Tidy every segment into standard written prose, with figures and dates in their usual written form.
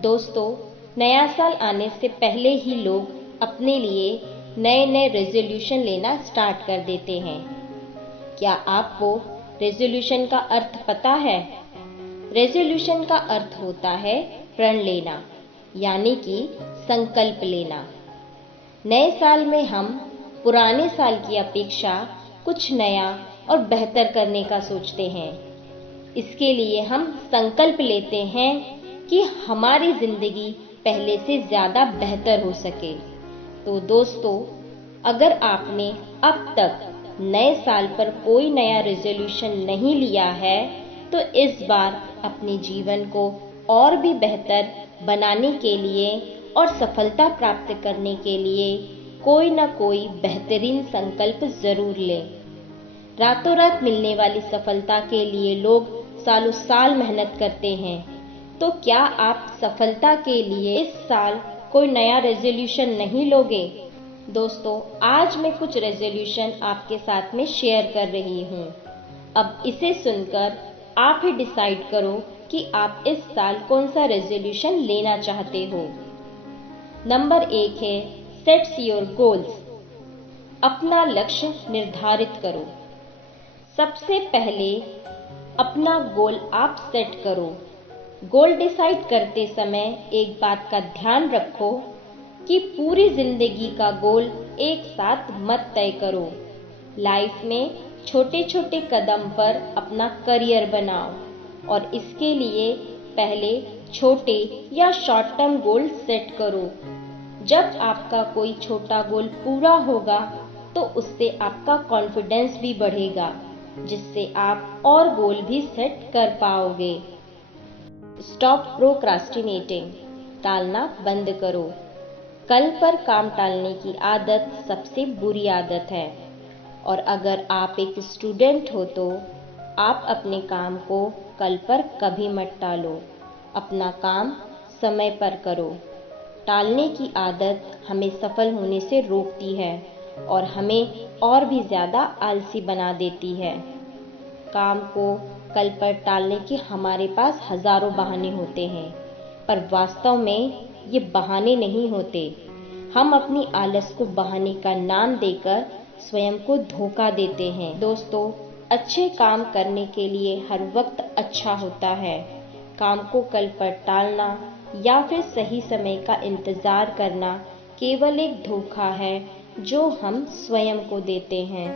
दोस्तों, नया साल आने से पहले ही लोग अपने लिए नए नए रेजोल्यूशन लेना स्टार्ट कर देते हैं। क्या आपको रेजोल्यूशन का अर्थ पता है? रेजोल्यूशन का अर्थ होता है प्रण लेना, यानी कि संकल्प लेना। नए साल में हम पुराने साल की अपेक्षा कुछ नया और बेहतर करने का सोचते हैं। इसके लिए हम संकल्प लेते हैं कि हमारी जिंदगी पहले से ज्यादा बेहतर हो सके। तो दोस्तों, अगर आपने अब तक नए साल पर कोई नया रेजोल्यूशन नहीं लिया है, तो इस बार अपने जीवन को और भी बेहतर बनाने के लिए और सफलता प्राप्त करने के लिए कोई न कोई बेहतरीन संकल्प जरूर लें। रातों रात मिलने वाली सफलता के लिए लोग सालों साल मेहनत करते हैं। तो क्या आप सफलता के लिए इस साल कोई नया रेजोल्यूशन नहीं लोगे? दोस्तों, आज मैं कुछ रेजोल्यूशन आपके साथ में शेयर कर रही हूँ। अब इसे सुनकर आप ही डिसाइड करो कि आप इस साल कौन सा रेजोल्यूशन लेना चाहते हो। नंबर 1 है सेट्स योर गोल्स। अपना लक्ष्य निर्धारित करो। सबसे पहले अपना गोल आप सेट करो। गोल डिसाइड करते समय एक बात का ध्यान रखो कि पूरी जिंदगी का गोल एक साथ मत तय करो। लाइफ में छोटे छोटे कदम पर अपना करियर बनाओ और इसके लिए पहले छोटे या शॉर्ट टर्म गोल सेट करो। जब आपका कोई छोटा गोल पूरा होगा तो उससे आपका कॉन्फिडेंस भी बढ़ेगा, जिससे आप और गोल भी सेट कर पाओगे। Stop procrastinating. टालना बंद करो। कल पर काम टालने की आदत सबसे बुरी आदत है, और अगर आप एक स्टूडेंट हो तो आप अपने काम को कल पर कभी मत टालो। अपना काम समय पर करो। टालने की आदत हमें सफल होने से रोकती है और हमें और भी ज्यादा आलसी बना देती है। काम को कल पर टालने के हमारे पास हजारों बहाने होते हैं, पर वास्तव में ये बहाने नहीं होते। हम अपनी आलस को बहाने का नाम देकर स्वयं को धोखा देते हैं। दोस्तों, अच्छे काम करने के लिए हर वक्त अच्छा होता है। काम को कल पर टालना या फिर सही समय का इंतजार करना केवल एक धोखा है जो हम स्वयं को देते हैं।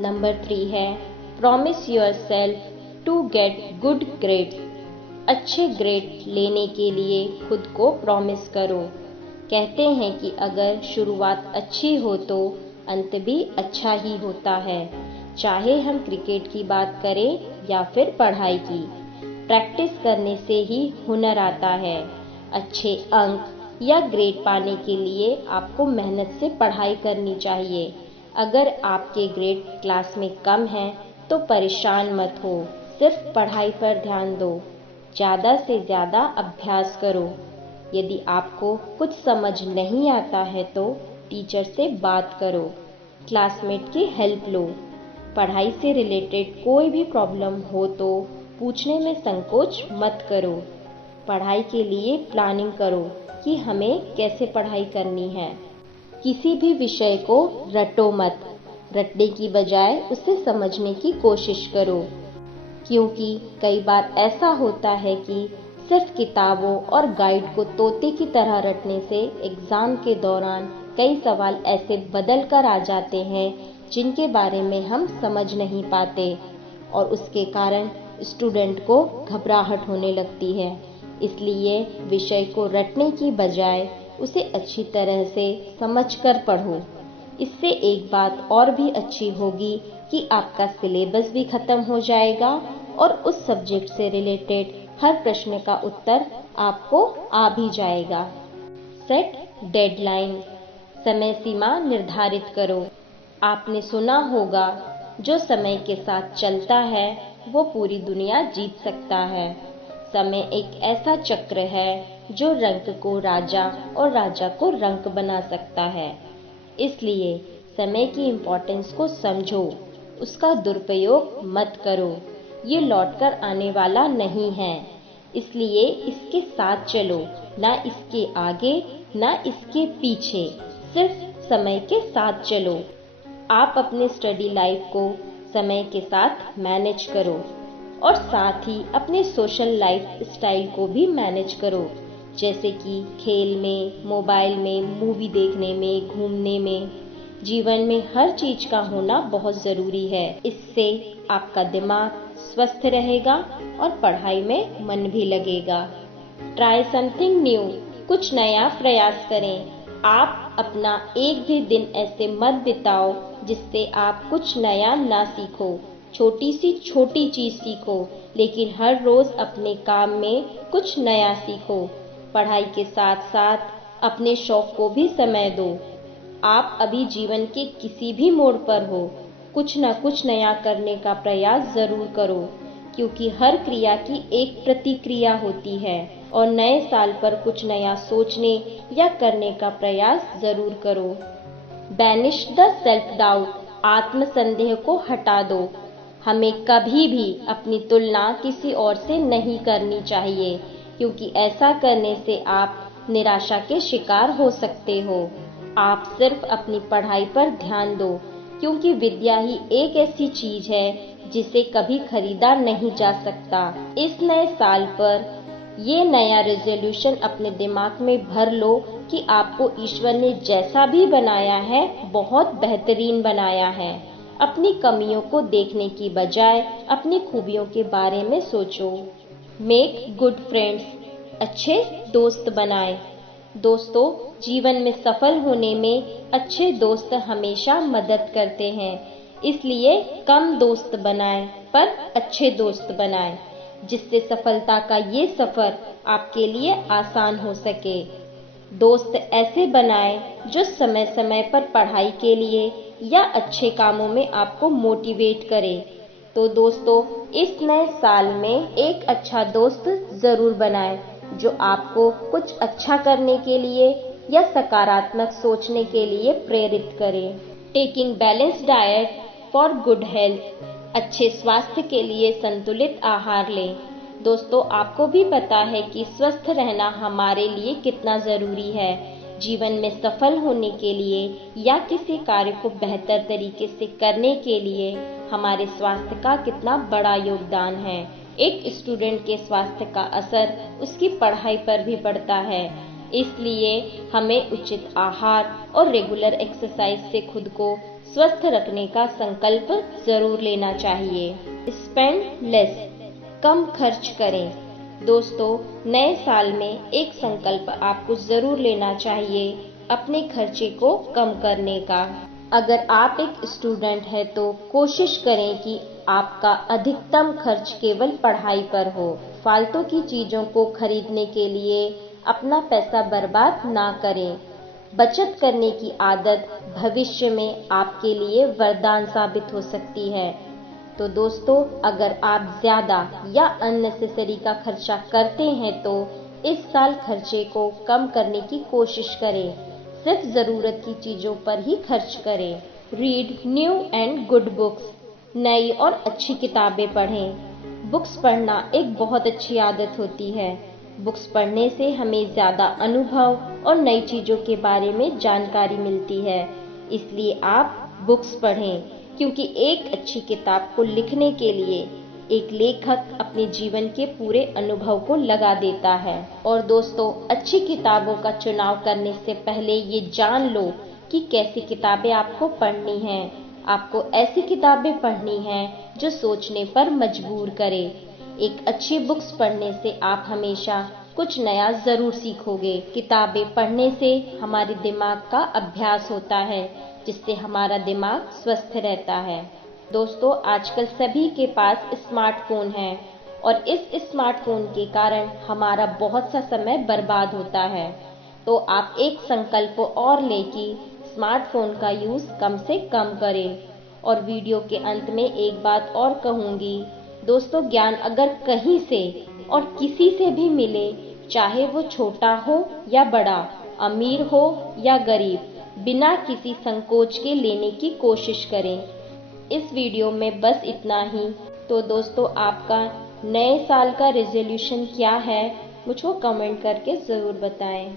नंबर 3 है promise yourself to get good grades. अच्छे ग्रेड लेने के लिए खुद को प्रॉमिस करो। कहते हैं कि अगर शुरुआत अच्छी हो तो अंत भी अच्छा ही होता है। चाहे हम क्रिकेट की बात करें या फिर पढ़ाई की, प्रैक्टिस करने से ही हुनर आता है। अच्छे अंक या ग्रेड पाने के लिए आपको मेहनत से पढ़ाई करनी चाहिए। अगर आपके ग्रेड क्लास में कम हैं तो परेशान मत हो, सिर्फ पढ़ाई पर ध्यान दो। ज्यादा से ज्यादा अभ्यास करो। यदि आपको कुछ समझ नहीं आता है तो टीचर से बात करो, क्लासमेट की हेल्प लो। पढ़ाई से रिलेटेड कोई भी प्रॉब्लम हो तो पूछने में संकोच मत करो। पढ़ाई के लिए प्लानिंग करो कि हमें कैसे पढ़ाई करनी है। किसी भी विषय को रटो मत, रटने की बजाय उसे समझने की कोशिश करो, क्योंकि कई बार ऐसा होता है कि सिर्फ किताबों और गाइड को तोते की तरह रटने से एग्जाम के दौरान कई सवाल ऐसे बदल कर आ जाते हैं जिनके बारे में हम समझ नहीं पाते, और उसके कारण स्टूडेंट को घबराहट होने लगती है। इसलिए विषय को रटने की बजाय उसे अच्छी तरह से समझकर पढ़ो। इससे एक बात और भी अच्छी होगी कि आपका सिलेबस भी खत्म हो जाएगा और उस सब्जेक्ट से रिलेटेड हर प्रश्न का उत्तर आपको आ भी जाएगा। Set deadline. समय सीमा निर्धारित करो। आपने सुना होगा, जो समय के साथ चलता है वो पूरी दुनिया जीत सकता है। समय एक ऐसा चक्र है जो रंक को राजा और राजा को रंक बना सकता है। इसलिए समय की इम्पोर्टेंस को समझो, उसका दुरुपयोग मत करो। ये लौट कर आने वाला नहीं है। इसलिए इसके साथ चलो, ना इसके आगे ना इसके पीछे, सिर्फ समय के साथ चलो। आप अपने स्टडी लाइफ को समय के साथ मैनेज करो और साथ ही अपने सोशल लाइफ स्टाइल को भी मैनेज करो, जैसे कि खेल में, मोबाइल में, मूवी देखने में, घूमने में। जीवन में हर चीज का होना बहुत जरूरी है। इससे आपका दिमाग स्वस्थ रहेगा और पढ़ाई में मन भी लगेगा। ट्राई समथिंग न्यू, कुछ नया प्रयास करें। आप अपना एक भी दिन ऐसे मत बिताओ जिससे आप कुछ नया ना सीखो। छोटी सी छोटी चीज सीखो, लेकिन हर रोज अपने काम में कुछ नया सीखो। पढ़ाई के साथ साथ अपने शौक को भी समय दो। आप अभी जीवन के किसी भी मोड़ पर हो, कुछ न कुछ नया करने का प्रयास जरूर करो, क्योंकि हर क्रिया की एक प्रतिक्रिया होती है। और नए साल पर कुछ नया सोचने या करने का प्रयास जरूर करो। बैनिश द सेल्फ डाउट, आत्मसंदेह को हटा दो। हमें कभी भी अपनी तुलना किसी और से नहीं करनी चाहिए, क्योंकि ऐसा करने से आप निराशा के शिकार हो सकते हो। आप सिर्फ अपनी पढ़ाई पर ध्यान दो, क्योंकि विद्या ही एक ऐसी चीज है जिसे कभी खरीदा नहीं जा सकता। इस नए साल पर ये नया रेजोल्यूशन अपने दिमाग में भर लो कि आपको ईश्वर ने जैसा भी बनाया है बहुत बेहतरीन बनाया है। अपनी कमियों को देखने की बजाय अपनी खूबियों के बारे में सोचो। मेक गुड फ्रेंड्स, अच्छे दोस्त बनाएं। दोस्तों, जीवन में सफल होने में अच्छे दोस्त हमेशा मदद करते हैं, इसलिए कम दोस्त बनाएं पर अच्छे दोस्त बनाएं, जिससे सफलता का ये सफर आपके लिए आसान हो सके। दोस्त ऐसे बनाएं जो समय समय पर पढ़ाई के लिए या अच्छे कामों में आपको मोटिवेट करे। तो दोस्तों, इस नए साल में एक अच्छा दोस्त जरूर बनाएं जो आपको कुछ अच्छा करने के लिए या सकारात्मक सोचने के लिए प्रेरित करे। Taking balance diet for good health, अच्छे स्वास्थ्य के लिए संतुलित आहार लें। दोस्तों, आपको भी पता है कि स्वस्थ रहना हमारे लिए कितना जरूरी है। जीवन में सफल होने के लिए या किसी कार्य को बेहतर तरीके से करने के लिए हमारे स्वास्थ्य का कितना बड़ा योगदान है। एक स्टूडेंट के स्वास्थ्य का असर उसकी पढ़ाई पर भी पड़ता है, इसलिए हमें उचित आहार और रेगुलर एक्सरसाइज से खुद को स्वस्थ रखने का संकल्प जरूर लेना चाहिए। स्पेंड लेस, कम खर्च करें। दोस्तों, नए साल में एक संकल्प आपको जरूर लेना चाहिए अपने खर्चे को कम करने का। अगर आप एक स्टूडेंट हैं तो कोशिश करें कि आपका अधिकतम खर्च केवल पढ़ाई पर हो। फालतू की चीजों को खरीदने के लिए अपना पैसा बर्बाद ना करें। बचत करने की आदत भविष्य में आपके लिए वरदान साबित हो सकती है। तो दोस्तों, अगर आप ज्यादा या अननेसेसरी का खर्चा करते हैं तो इस साल खर्चे को कम करने की कोशिश करें। सिर्फ जरूरत की चीजों पर ही खर्च करें। Read new and good books, नई और अच्छी किताबें पढ़ें। बुक्स पढ़ना एक बहुत अच्छी आदत होती है। बुक्स पढ़ने से हमें ज्यादा अनुभव और नई चीजों के बारे में जानकारी मिलती है, इसलिए आप बुक्स पढ़ें, क्योंकि एक अच्छी किताब को लिखने के लिए एक लेखक अपने जीवन के पूरे अनुभव को लगा देता है। और दोस्तों, अच्छी किताबों का चुनाव करने से पहले ये जान लो कि कैसी किताबें आपको पढ़नी हैं। आपको ऐसी किताबें पढ़नी हैं जो सोचने पर मजबूर करे। एक अच्छी बुक्स पढ़ने से आप हमेशा कुछ नया जरूर सीखोगे। किताबें पढ़ने से हमारे दिमाग का अभ्यास होता है, जिससे हमारा दिमाग स्वस्थ रहता है। दोस्तों, आजकल सभी के पास स्मार्टफोन है और इस स्मार्टफोन के कारण हमारा बहुत सा समय बर्बाद होता है। तो आप एक संकल्प और लें कि स्मार्टफोन का यूज कम से कम करें। और वीडियो के अंत में एक बात और कहूंगी, दोस्तों, ज्ञान अगर कहीं से और किसी से भी मिले, चाहे वो छोटा हो या बड़ा, अमीर हो या गरीब, बिना किसी संकोच के लेने की कोशिश करें। इस वीडियो में बस इतना ही। तो दोस्तों, आपका नए साल का रेजोल्यूशन क्या है, मुझको कमेंट करके ज़रूर बताएं।